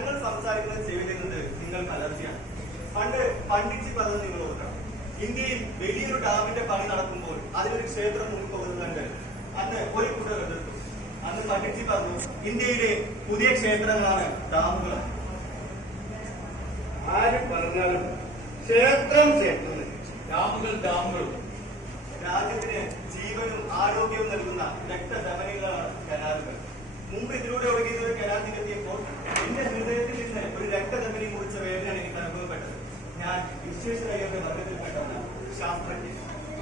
ഞങ്ങൾ സംസാരിക്കുന്നത് ചെവിയിലുന്നത് നിങ്ങൾക്ക് അലർജിയാണ്. പണ്ട് പണ്ഡിറ്റ്ജി പറഞ്ഞത് നിങ്ങൾ ഓർക്കണം. ഇന്ത്യയിൽ വലിയൊരു ഡാമിന്റെ പണി നടക്കുമ്പോൾ അതിലൊരു ക്ഷേത്രം മുങ്ങിപ്പോകുന്നത് കണ്ട് അന്ന് ഒരു കൂട്ടർ എതിർത്തു. അന്ന് പണ്ഡിറ്റ്ജി പറഞ്ഞു, ഇന്ത്യയിലെ പുതിയ ക്ഷേത്രങ്ങളാണ് ഡാമുകൾ. ആര് പറഞ്ഞാലും ക്ഷേത്രം ക്ഷേത്രം, ഡാമുകൾ ഡാമുകളും. രാജ്യത്തിന് ജീവനും ആരോഗ്യവും നൽകുന്ന രക്തധമനികളാണ് കനാലുകൾ. മുമ്പ് ഇതിലൂടെ ഒഴുകിയ ഒരു കനാൽ നികത്തിയപ്പോൾ എന്റെ ഹൃദയത്തിൽ നിന്ന് ഒരു രക്തധമനി മുറിച്ച വേദനയാണ് എനിക്ക് അനുഭവപ്പെട്ടത്. ഞാൻ വിശ്വേശ്വരയ്യരുടെ വർഗത്തിൽപ്പെട്ടവന് ശാസ്ത്രജ്ഞൻ.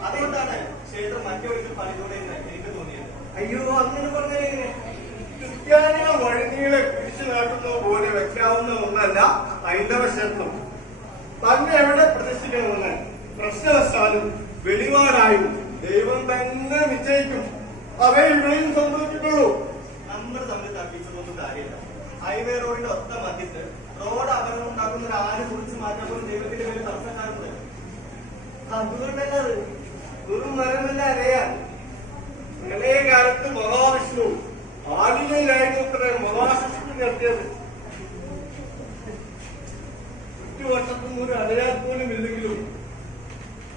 അതുകൊണ്ടാണ് ക്ഷേത്രം മറ്റൊരിക്കൽ പണിതോടെ എന്ന് എനിക്ക് തോന്നിയത്. അയ്യോ, അങ്ങനെ പറഞ്ഞേ. ക്രിസ്ത്യാനികൾ വഴിനീളെ പിടിച്ചു കാട്ടുന്നത് പോലെ വെക്കാവുന്ന ഒന്നല്ല ഹൈന്ദവ ക്ഷേത്രം. തന്നെ എവിടെ പ്രതിഷ്ഠിക്കണമെന്ന് പ്രശ്നവശാലും വെളിവാടായും ദൈവം തന്നെ നിശ്ചയിക്കും. അവയെ ഇവിടെയും സംഭവിച്ചിട്ടുള്ളൂ. നമ്മൾ തമ്മിൽ തർക്കിച്ചതൊന്നും കാര്യമില്ല. ഹൈവേ റോഡിന്റെ ഒത്ത മധ്യത്ത് റോഡ് അപകടം ഉണ്ടാക്കുന്ന ഒരു ആര് കുറിച്ച് മാറ്റാൻ പോലും ദൈവത്തിന്റെ പേര് തർക്കക്കാരുണ്ട്. അതുകൊണ്ടല്ല ഒരു മരമല്ല അറിയാൻ. പ്രളയകാലത്ത് മഹാവിഷ്ണു ആലിലയിലായിരുന്നു അത്ര മഹാസൃഷ്ടി നടത്തിയത്. ചുറ്റുവട്ടത്തും ഒരു അലയാൽ പോലും ഇല്ലെങ്കിലും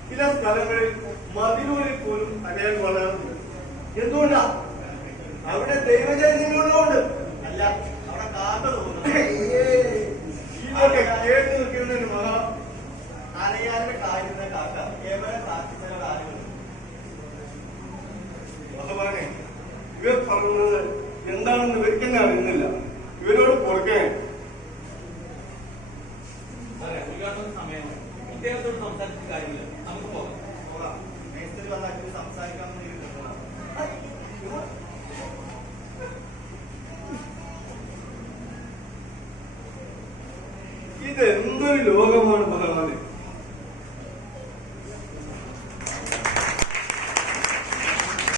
ചില സ്ഥലങ്ങളിൽ മതിലൂരിൽ പോലും അലയാൽ വളരുന്നുണ്ട്. എന്തുകൊണ്ടാ? അവിടെ ദൈവചൈതന്യമുള്ളതുകൊണ്ട് അല്ല, അവിടെ കാക്ക തോന്നുന്നു. ഇതൊക്കെ കേട്ടു നിൽക്കുന്നതിന് മഹാ അലയാലിന്റെ കാര്യം കാക്ക കേവലം പ്രാർത്ഥിച്ചവരുടെ ആളുകൾ. ഭഗവാനെ, ഇവർ പറയുന്നത് എന്താണെന്ന് ഇവർക്ക് തന്നെ അറിയുന്നില്ല. ഇവരോട് കൊടുക്കേ. സമയമാണ്. ഇദ്ദേഹത്തോട് സംസാരിച്ച കാര്യമില്ല. നമുക്ക് പോകാം. മേസ്ത്രി വന്നാൽ സംസാരിക്കാമെന്ന് ഇതെന്തൊരു ലോകമാണ് ഭഗവാനെ.